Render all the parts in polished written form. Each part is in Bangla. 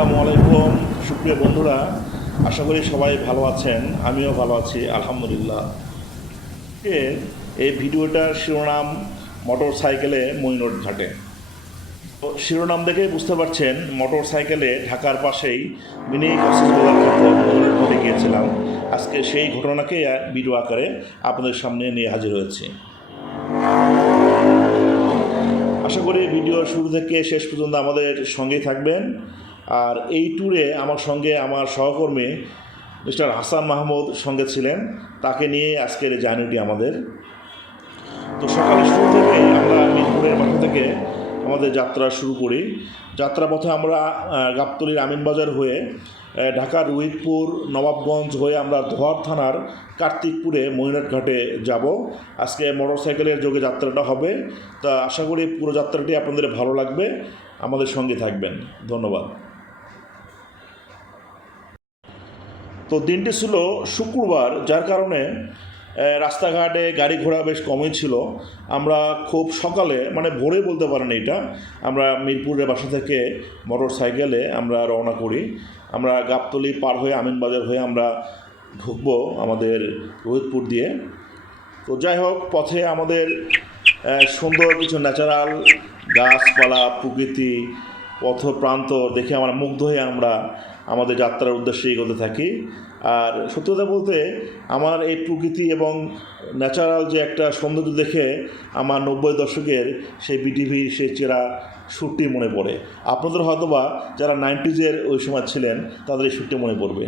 আসসালামু আলাইকুম সুপ্রিয় বন্ধুরা, আশা করি সবাই ভালো আছেন। আমিও ভালো আছি আলহামদুলিল্লাহ। এর এই ভিডিওটার শিরোনাম মোটর সাইকেলে মইনট ঘাটে। তো শিরোনাম দেখেই বুঝতে পারছেন মোটর সাইকেলে ঢাকার পাশেই মিনি কক্সবাজার ঘাটে মইনট ঘাটে গিয়েছিলাম। আজকে সেই ঘটনাকেই ভিডিও আকারে আপনাদের সামনে নিয়ে হাজির হয়েছি। আশা করি ভিডিও শুরু থেকে শেষ পর্যন্ত আমাদের সঙ্গেই থাকবেন। আর এই ট্যুরে আমার সঙ্গে আমার সহকর্মী মিস্টার হাসান মাহমুদ সঙ্গে ছিলেন। তাকে নিয়ে আজকের এই জার্নিটি আমাদের। তো সকালে শুরু থেকে আমরা মিরপুরের বাসা থেকে আমাদের যাত্রা শুরু করি। যাত্রাপথে আমরা গাবতলীর আমিনবাজার হয়ে ঢাকার রুহিতপুর নবাবগঞ্জ হয়ে আমরা ধোয়ার থানার কার্তিকপুরে মইনট ঘাটে যাব। আজকে মোটরসাইকেলের যোগে যাত্রাটা হবে। তা আশা করি পুরো যাত্রাটি আপনাদের ভালো লাগবে। আমাদের সঙ্গে থাকবেন। ধন্যবাদ। তো দিনটি ছিল শুক্রবার, যার কারণে রাস্তাঘাটে গাড়ি ঘোড়া বেশ কমই ছিল। আমরা খুব সকালে, মানে ভোরে বলতে পারেন এটা, আমরা মিরপুরের বাসা থেকে মোটর সাইকেলে আমরা রওনা করি। আমরা গাবতলী পার হয়ে আমিনবাজার হয়ে আমরা ঢুকবো আমাদের রোহিতপুর দিয়ে। তো যাই হোক, পথে আমাদের সুন্দর কিছু ন্যাচারাল গাছপালা, প্রকৃতি, পথ প্রান্ত দেখে আমরা মুগ্ধ হয়ে আমরা আমাদের যাত্রার উদ্দেশ্যে এগোতে থাকি। আর সত্যি কথা বলতে, আমার এই প্রকৃতি এবং ন্যাচারাল যে একটা সৌন্দর্য দেখে আমার 90 দশকের সেই বিটিভির সেই চেরা শ্যুটটি মনে পড়ে। আপনাদের হয়তোবা যারা 90s ওই সময় ছিলেন তাদের এই শ্যুটটি মনে পড়বে।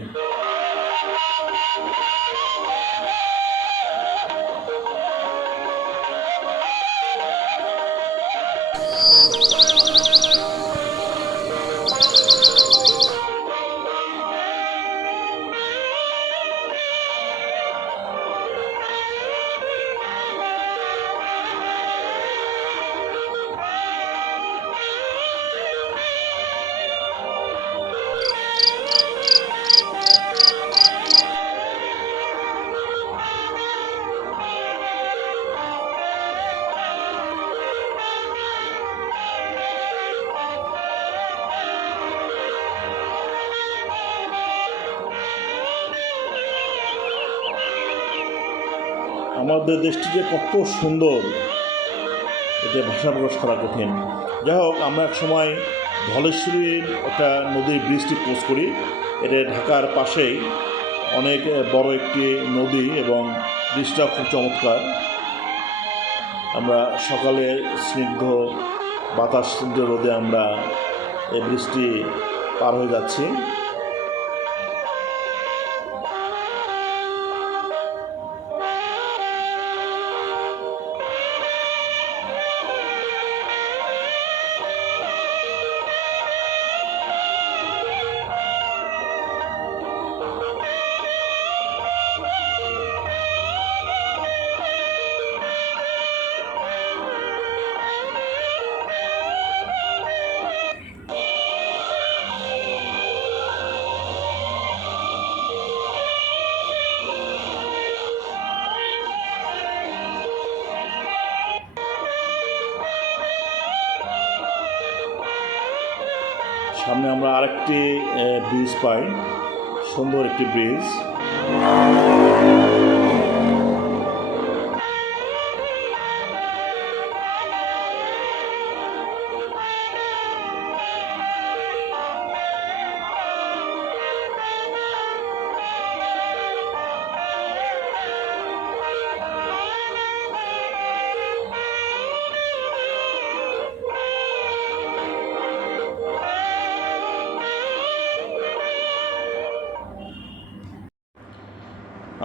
আমাদের দেশটি যে কত সুন্দর, এটা ভাষা প্রকাশ করা কঠিন। যাই হোক, আমরা এক সময় ধলেশ্বরীর একটা নদীর ব্রিজটি ক্রস করি। এটা ঢাকার পাশেই অনেক বড় একটি নদী এবং ব্রিজটা খুব চমৎকার। আমরা সকালে স্নিগ্ধ বাতাস রোদে আমরা এই ব্রিজটি পার হয়ে যাচ্ছি। সামনে আমরা আরেকটি ব্রিজ পাই, সুন্দর একটি ব্রিজ।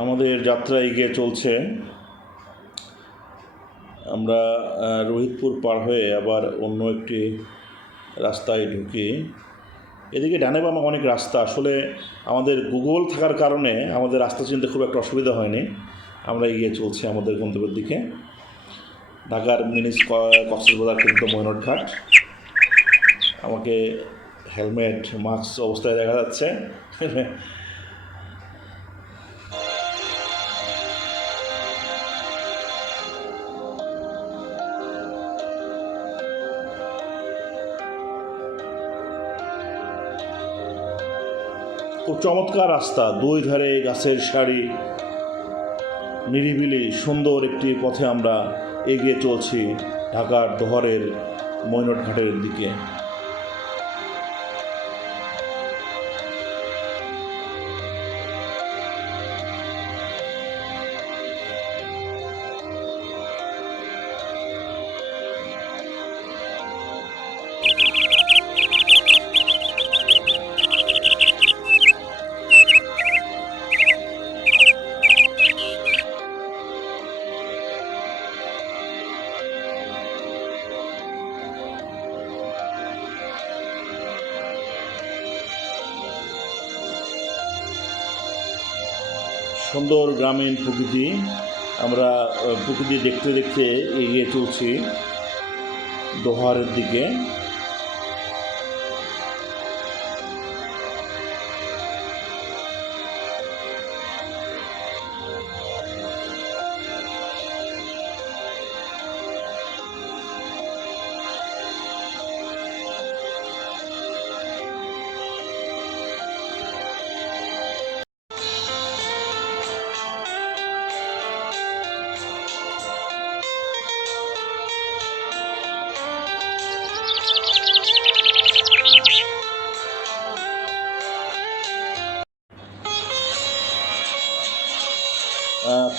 আমাদের যাত্রা এগিয়ে চলছে। আমরা রোহিতপুর পার হয়ে আবার অন্য একটি রাস্তায় ঢুকি। এদিকে ডানে বামে অনেক রাস্তা। আসলে আমাদের গুগল থাকার কারণে আমাদের রাস্তা চিনতে খুব একটা অসুবিধা হয়নি। আমরা এগিয়ে চলছি আমাদের গন্তব্যের দিকে। ঢাকার মিনি কক্সবাজার কিন্তু মইনট ঘাট। আমাকে হেলমেট মাস্ক অবস্থায় দেখা যাচ্ছে। খুব চমৎকার রাস্তা, দুই ধারে গাছের সারি, নিরিবিলি সুন্দর একটি পথে আমরা এগিয়ে চলছি ঢাকার দোহারের মৈনট ঘাটের দিকে। সুন্দর গ্রামীণ প্রকৃতি, আমরা প্রকৃতি দেখতে দেখতে এগিয়ে চলছি দোহারের দিকে।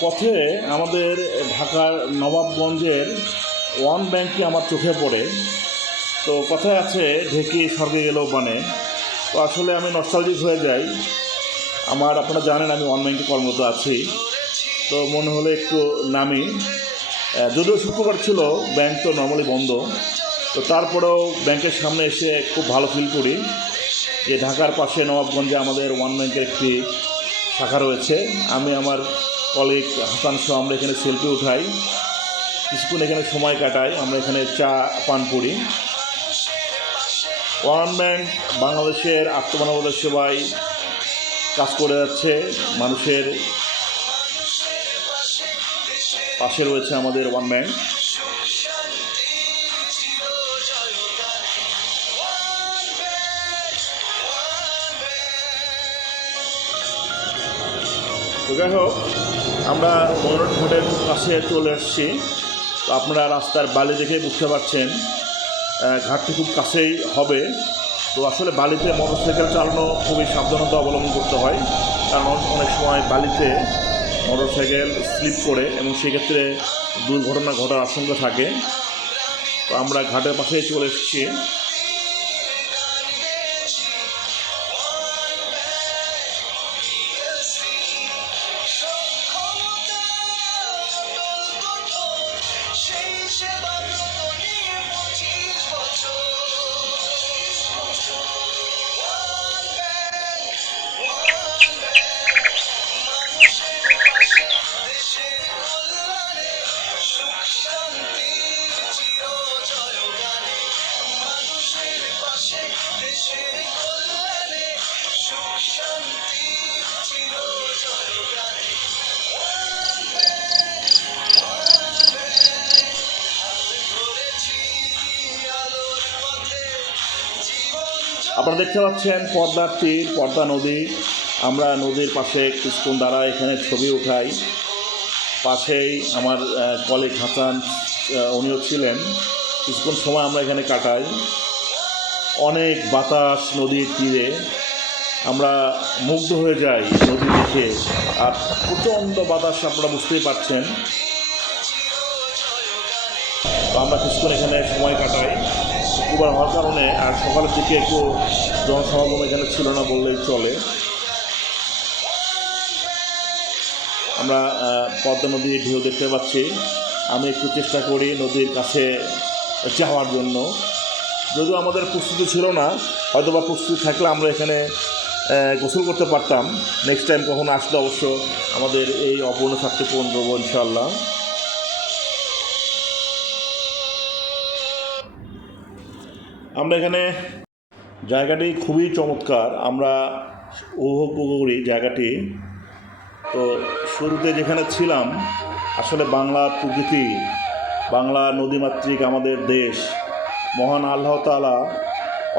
পথে আমাদের ঢাকার নবাবগঞ্জের ওয়ান ব্যাংকই আমার চোখে পড়ে। তো কথায় আছে ঢেকি স্বর্গে গেলেও বানে, তো আসলে আমি নস্টালজিক হয়ে যাই। আপনারা জানেন আমি ওয়ান ব্যাংকে কর্মরত আছি, তো মনে হলে একটু নামি। যদিও শুক্রবার ছিল, ব্যাংক তো নর্মালি বন্ধ, তো তারপরেও ব্যাংকের সামনে এসে খুব ভালো ফিল করি যে ঢাকার পাশে নবাবগঞ্জে আমাদের ওয়ান ব্যাংকের একটি শাখা রয়েছে। আমি আমার কলিগ হাসান সহ আমরা এখানে সেলফি উঠাই, কিছুক্ষণ এখানে সময় কাটাই, আমরা এখানে চা পান করি। ওয়ান ব্যাংক বাংলাদেশের আত্মমানবতার সেবায় কাজ করে যাচ্ছে, মানুষের পাশে রয়েছে আমাদের ওয়ান ব্যাংক। তো যাই হোক, আমরা মৈনট ঘাটের কাছে চলে এসেছি। তো আপনারা রাস্তার বালি দেখে বুঝতে পারছেন ঘাটটি খুব কাছেই হবে। তো আসলে বালিতে মোটরসাইকেল চালানো খুবই সাবধানতা অবলম্বন করতে হয়, কারণ অনেক সময় বালিতে মোটরসাইকেল স্লিপ করে এবং সেক্ষেত্রে দুর্ঘটনা ঘটার আশঙ্কা থাকে। তো আমরা ঘাটের পাশেই চলে এসেছি। আপনারা দেখতে পাচ্ছেন পদ্মার তীর, পদ্মা নদী। আমরা নদীর পাশে কিছুক্ষণ দ্বারা এখানে ছবি উঠাই। পাশেই আমার কলিগ হাসান, উনিও ছিলেন, কিছুক্ষণ সময় আমরা এখানে কাটাই। অনেক বাতাস নদীর তীরে, আমরা মুগ্ধ হয়ে যাই নদী দেখে। আর প্রচণ্ড বাতাস, আপনারা বুঝতেই পারছেন। তো আমরা কিছুক্ষণ এখানে সময় কাটাই শুক্রবার হওয়ার কারণে, আর সকালের দিকে একটু জনসমাগম এখানে ছিল না বললেই চলে। আমরা পদ্মা নদীর ঢেউ দেখতে পাচ্ছি। আমি একটু চেষ্টা করি নদীর কাছে যাওয়ার জন্য, যদিও আমাদের প্রস্তুতি ছিল না, হয়তো বা প্রস্তুতি থাকলে আমরা এখানে গোসল করতে পারতাম। নেক্সট টাইম কখনো আসলে অবশ্য আমাদের এই অপূর্ণ স্বার্থে পূরণ করবো ইনশাআল্লাহ। আমরা এখানে জায়গাটি খুবই চমৎকার, আমরা উপভোগ করি জায়গাটি। তো শুরুতে যেখানে ছিলাম, আসলে বাংলার প্রকৃতি, বাংলা নদীমাতৃক আমাদের দেশ, মহান আল্লাহ তাআলা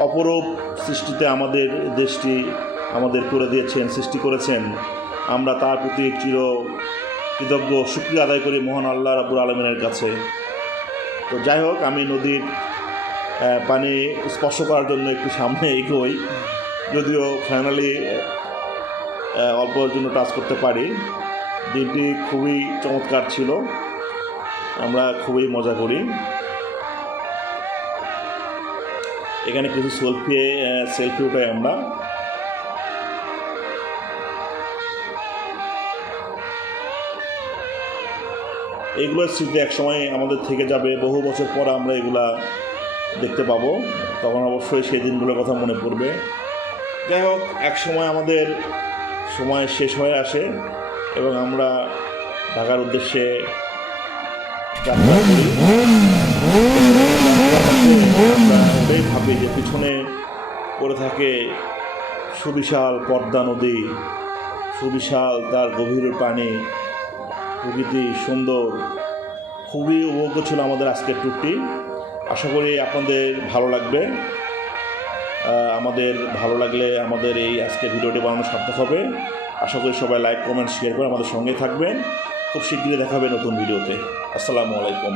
অপরূপ সৃষ্টিতে আমাদের দেশটি আমাদের করে দিয়েছেন, সৃষ্টি করেছেন। আমরা তার প্রতি চির কৃতজ্ঞ, শুকরিয়া আদায় করি মহান আল্লাহ রাব্বুল আলামিনের কাছে। তো যাই হোক, আমি নদীর পানি স্পর্শ করার জন্য একটু সামনে এগোই, যদিও ফাইনালি অল্পের জন্য টাচ করতে পারি। দিনটি খুবই চমৎকার ছিল, আমরা খুবই মজা করি। এখানে কিছু সেলফি উঠাই আমরা। এগুলোর স্মৃতি একসময় আমাদের থেকে যাবে, বহু বছর পর আমরা এগুলা দেখতে পাবো, তখন অবশ্যই সেই দিনগুলোর কথা মনে পড়বে। যাই হোক, এক সময় আমাদের সময় শেষ হয়ে আসে এবং আমরা ঢাকার উদ্দেশ্যে যাত্রা করি। আমরা ওটাই ভাবি যে পিছনে পড়ে থাকে সুবিশাল পদ্মা নদী, সুবিশাল তার গভীর পানি, প্রকৃতি সুন্দর। খুবই উপভোগ্য ছিল আমাদের আজকের ট্যুরটি। আশা করি আপনাদের ভালো লাগবে। আমাদের ভালো লাগলে আমাদের এই আজকের ভিডিওটি বানানো সার্থক হবে। আশা করি সবাই লাইক, কমেন্ট, শেয়ার করে আমাদের সঙ্গেই থাকবেন। খুব শীঘ্রই দেখা হবে নতুন ভিডিওতে। আসসালামু আলাইকুম।